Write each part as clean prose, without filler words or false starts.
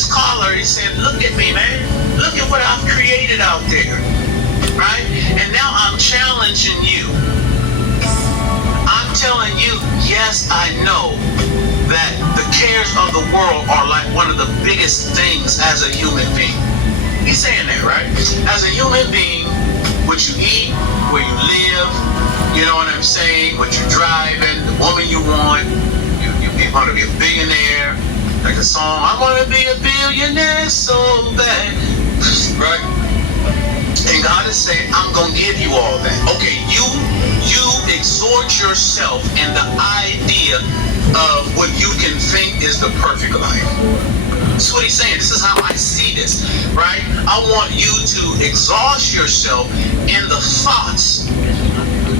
his collar. He said, look at me, man. Look at what I've created out there. Right? And now I'm challenging you. I'm telling you, yes, I know that the cares of the world are like one of the biggest things as a human being. He's saying that, right? As a human being, what you eat, where you live, you know what I'm saying, what you're driving, the woman you want, you want to be a billionaire, like a song, I want to be a billionaire so bad, right? And God is saying, I'm going to give you all that. Okay, you exhort yourself in the idea of what you can think is the perfect life. That's what he's saying. This is how I see this, right? I want you to exhaust yourself in the thoughts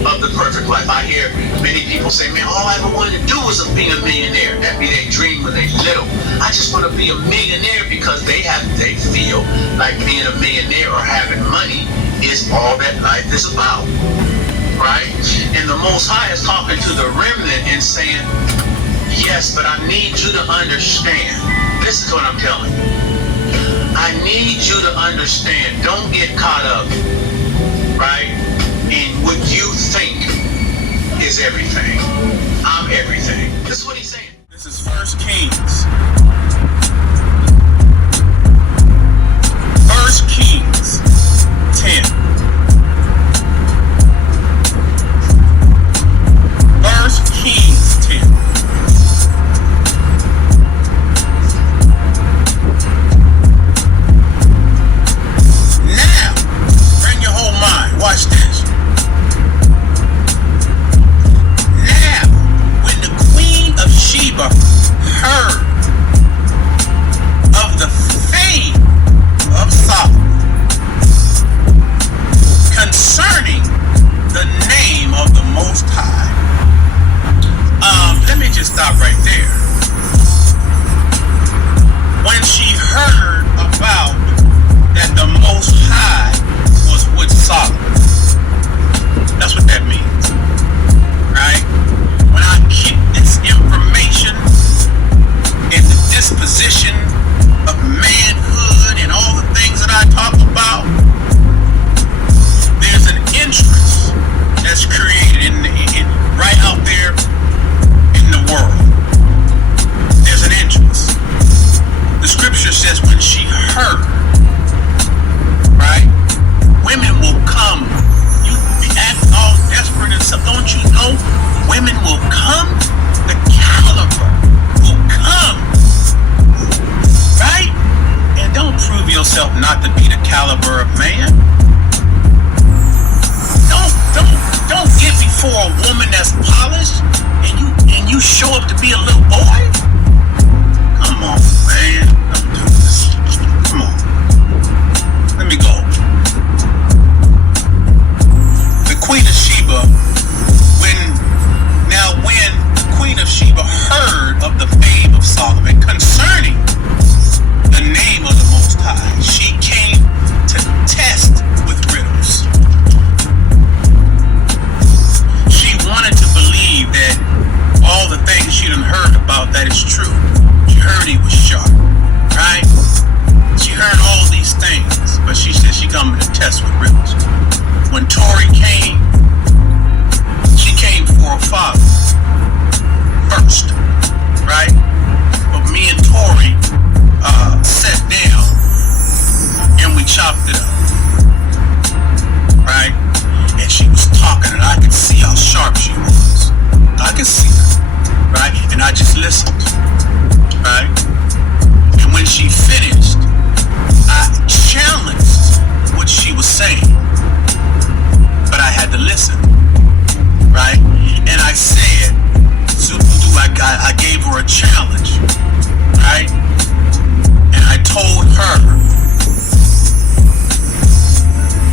of the perfect life. I hear many people say, man, all I ever wanted to do was be a millionaire. That be their dream when they're little. I just want to be a millionaire because they feel like being a millionaire or having money is all that life is about, right? And the Most High is talking to the remnant and saying, yes, but I need you to understand. This is what I'm telling you. I need you to understand. Don't get caught up, right, in what you think is everything. I'm everything. This is what he's saying. This is 1 Kings. 1 Kings 10. 1 Kings 10. Watch this. Now, when the Queen of Sheba heard of the fame of Solomon concerning the name of the Most High, let me just stop right there. When she heard about that the Most High was with Solomon, that's what that means, right? When I keep this information in the disposition of manhood and all the things that I talk about, there's an interest that's created in right out there in the world. There's an interest. The scripture says when she heard, right? Women will come. Act all desperate and stuff. Don't you know women will come? The caliber will come, right? And don't prove yourself not to be the caliber of man. Don't get before a woman that's polished and you show up to be a little boy. Come on, man. Don't do this. Come on. Let me go. Queen of Sheba, when the Queen of Sheba heard of the fame of Solomon concerning the name of the Most High, she came to test with riddles. She wanted to believe that all the things she done heard about that is true. She heard he was sharp, right? She heard all these things, but she said she coming to test with riddles. When Tori came, she came for her father first, right? But me and Tori sat down and we chopped it up, right? And she was talking and I could see how sharp she was. I could see her, right? And I just listened, right? And when she finished, I challenged what she was saying. But I had to listen, right? And I said, I gave her a challenge, right? And I told her,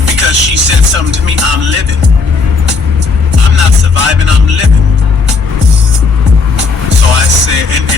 because she said something to me, I'm living. I'm not surviving, I'm living. So I said, and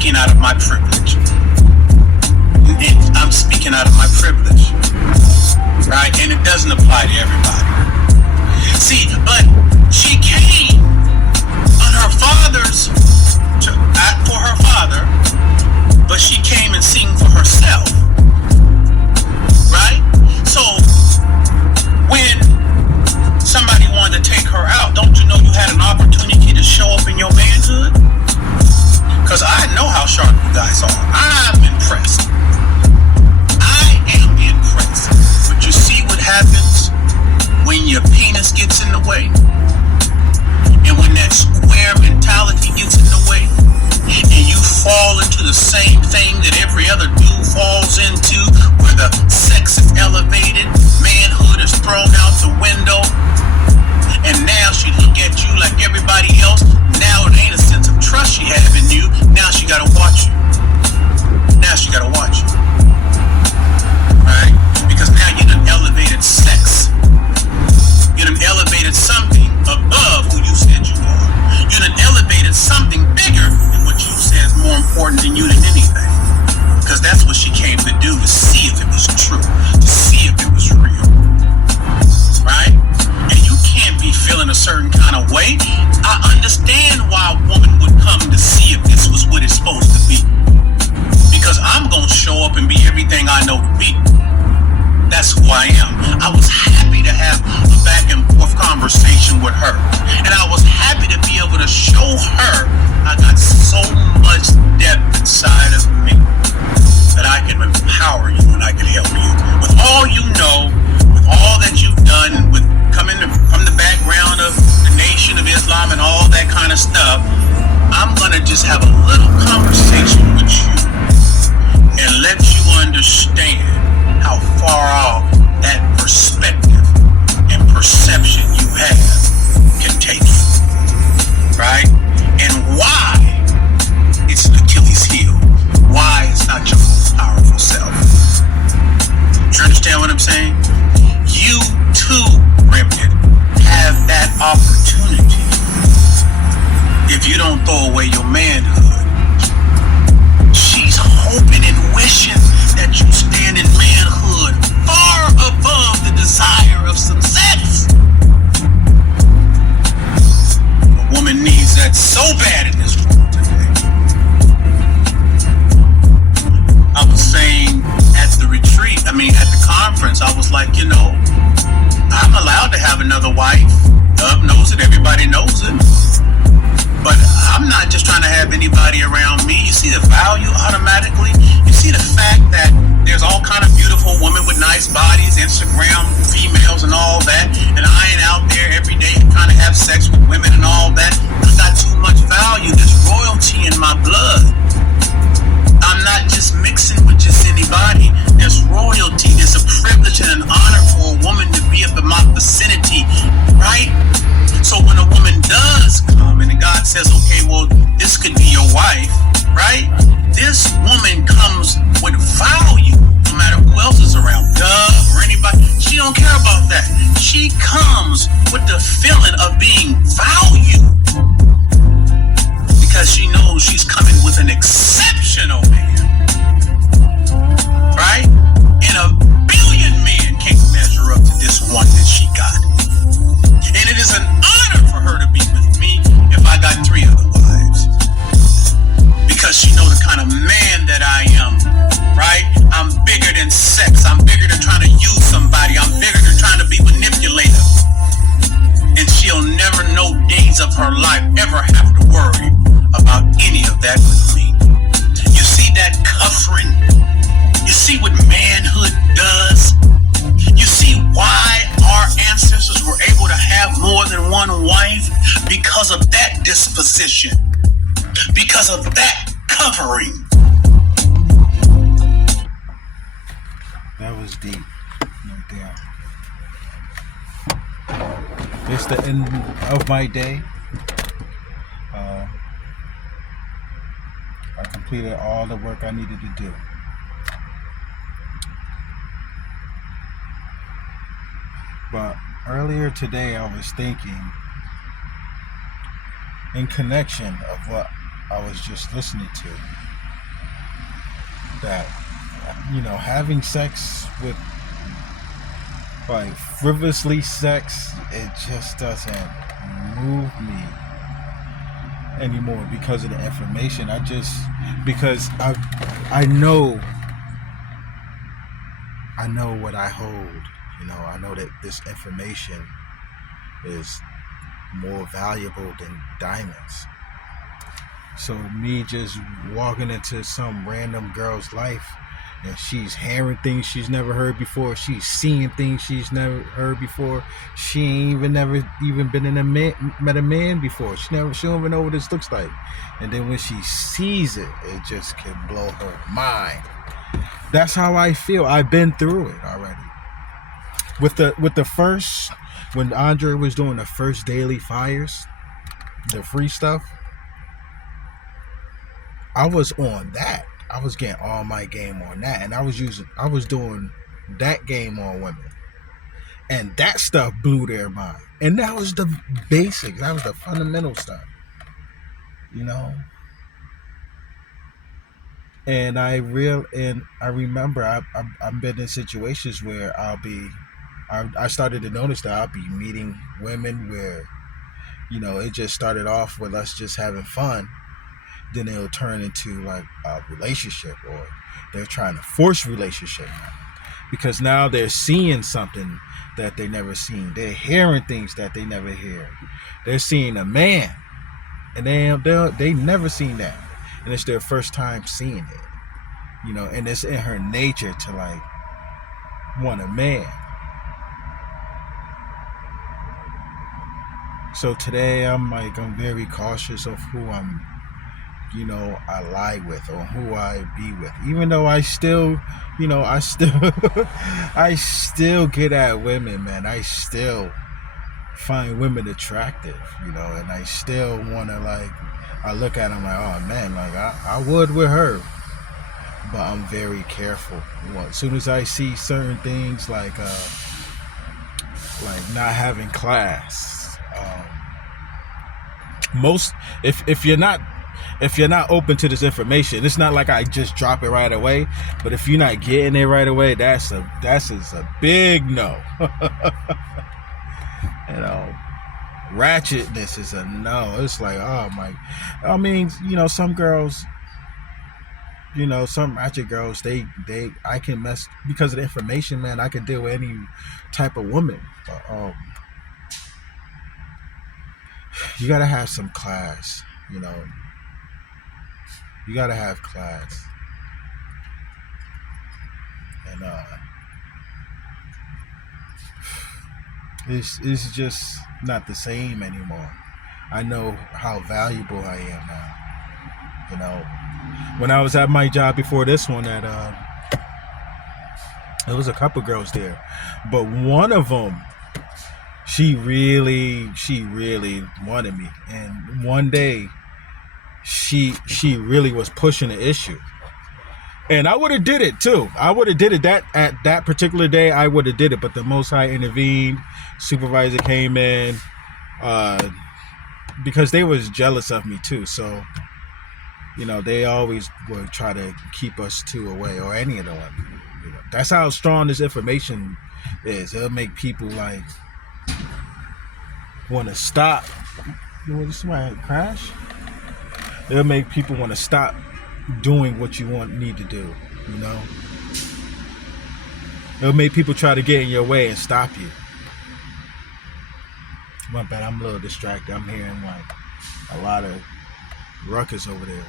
speaking out of my privilege. I'm speaking out of my privilege, right? And it doesn't apply to everybody. See, but she came on her father's, for her father, but she came and sing for herself, right? So when somebody wanted to take her out, don't you know you had an opportunity to show up in your manhood? Because I know how sharp you guys are. I'm impressed. I am impressed. But you see what happens when your penis gets in the way? And when that square mentality gets in the way? And you fall into the same thing that every other dude falls into, where the sex is elevated, manhood is thrown out the window, and now she look at you like everybody else. Now it ain't a sense of trust she have in you. Now she gotta watch you. Now she gotta watch you. Right? Because now you done elevated sex. You done elevated something above who you said you are. You done elevated something bigger than what you said is more important than you than anything. Because that's what she came to do, to see if it was true, to see if it was real. Right? And you can't be feeling a certain kind of way. I understand why a woman would come to see if this was what it's supposed to be. Because I'm going to show up and be everything I know to be. That's who I am. I was happy to have a back and forth conversation with her. And I was happy to be able to show her I got so much depth inside of me that I can empower you and I can help you. With all you know, with all that you've done, with coming from the background of the Nation of Islam and all that kind of stuff, I'm going to just have a little conversation with you and let you understand how far off that perspective and perception you have can take you, right? And why it's an Achilles heel, why it's not your most powerful self. Do you understand what I'm saying? You too, Remnant, have that opportunity if you don't throw away your manhood. She's hoping and wishing that you stand in manhood far above the desire of some sex. A woman needs that so bad in this world today. I was saying at the retreat, at the conference, I was like, I'm allowed to have another wife. Dub knows it, everybody knows it. But I'm not just trying to have anybody around me. You see the value automatically. You see the fact that there's all kind of beautiful women with nice bodies, Instagram females and all that. And I ain't out there every day trying to have sex with women and all that. I got too much value. There's royalty in my blood. I'm not just mixing with just anybody. There's royalty. There's a privilege and an honor for a woman to be up in my vicinity, right? So when a woman does come and God says, okay, well, this could be your wife, right? This woman comes with value, no matter who else is around, Dove or anybody. She don't care about that. She comes with the feeling of being valued because she knows she's coming with an exceptional man, right? And a billion men can't measure up to this one that she got. And it is an honor for her to be with me if I got 3 other wives. Because she knows the kind of man that I am, right? I'm bigger than sex. I'm bigger than trying to use somebody. I'm bigger than trying to be manipulative. And she'll never know days of her life ever have to worry about any of that with me. You see that covering? You see what manhood does? You see why our ancestors were able to have more than one wife? Because of that disposition. Because of that covering. That was deep right there. It's the end of my day. I completed all the work I needed to do. But earlier today I was thinking in connection of what I was just listening to, that, having sex with, like, frivolously sex, it just doesn't move me anymore because of the information. Because I know what I hold. I know that this information is more valuable than diamonds. So me just walking into some random girl's life, and she's hearing things she's never heard before, she's seeing things she's never heard before, she ain't never even been met a man before, she don't even know what this looks like, and then when she sees it, it just can blow her mind. That's how I feel. I've been through it already. With the first, when Andre was doing the first daily fires, the free stuff, I was on that. I was getting all my game on that, and I was doing that game on women, and that stuff blew their mind. And that was the basics. That was the fundamental stuff, And I remember I've been in situations where I started to notice that I'll be meeting women where, it just started off with us just having fun. Then it'll turn into like a relationship, or they're trying to force relationship, because now they're seeing something that they never seen. They're hearing things that they never hear. They're seeing a man, and they never seen that, and it's their first time seeing it. And it's in her nature to like want a man. So today I'm very cautious of who I lie with or who I be with, even though I still I still get at women, man. I still find women attractive, and I still want to, I look at them like, oh man, I would with her, but I'm very careful. As soon as I see certain things like not having class, if you're not open to this information, it's not like I just drop it right away. But if you're not getting it right away, that's a big no. Ratchetness is a no. It's like, oh my, some girls, some ratchet girls, I can mess because of the information, man. I can deal with any type of woman. But, you gotta have some class, You gotta have class, and it's just not the same anymore. I know how valuable I am now. When I was at my job before this one, there was a couple girls there, but one of them, she really wanted me, and one day she really was pushing the issue, and I would have did it too. I would have did it that at that particular day. I would have did it, but the Most High intervened. Supervisor came in because they was jealous of me too. So they always would try to keep us two away, or any of them. That's how strong this information is. It'll make people want to stop. Somebody crash? It'll make people want to stop doing what you need to do. It'll make people try to get in your way and stop you. My bad, I'm a little distracted. I'm hearing a lot of ruckus over there.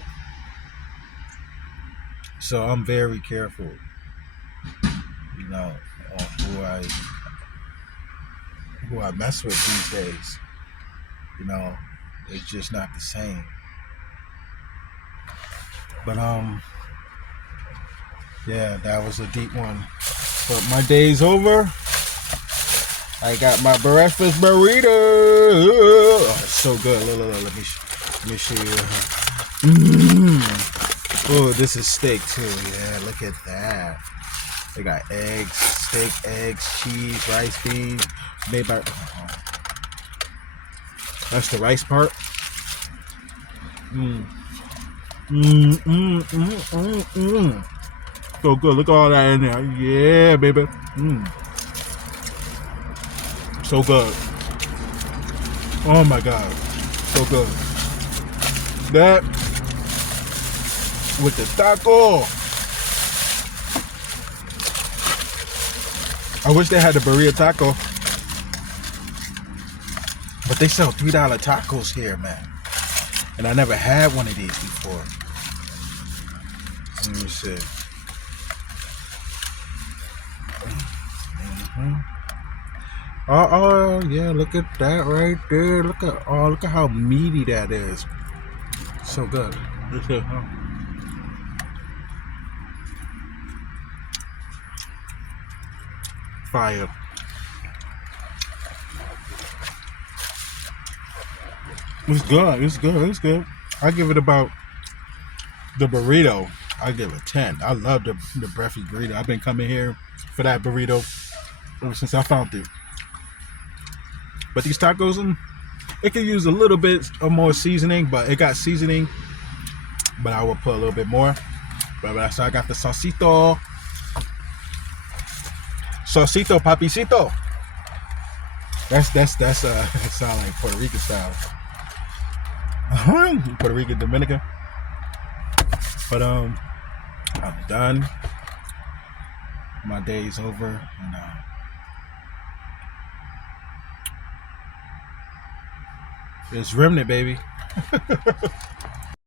So I'm very careful, on who I mess with these days. It's just not the same. But yeah, that was a deep one. But my day's over. I got my breakfast burrito. Oh, it's so good. Look, let me show you. Oh, this is steak too. Yeah, look at that. They got eggs, steak, eggs, cheese, rice, beans. Made by. That's the rice part. So good. Look at all that in there. Yeah, baby. So good. Oh my God. So good. That with the taco. I wish they had the burrito taco. But they sell $3 tacos here, man. And I never had one of these before. Let me see. Oh, yeah, look at that right there. Look at how meaty that is. So good. Fire. It's good. It's good. It's good. I give it about the burrito. I give it 10. I love the breakfast burrito. I've been coming here for that burrito ever since I found it. But these tacos, it could use a little bit of more seasoning, but it got seasoning. But I will put a little bit more. But so I got the salsito. Salsito, papicito. That's it sound like Puerto Rican style. Puerto Rican, Dominican. But I'm done. My day's over, and it's remnant, baby.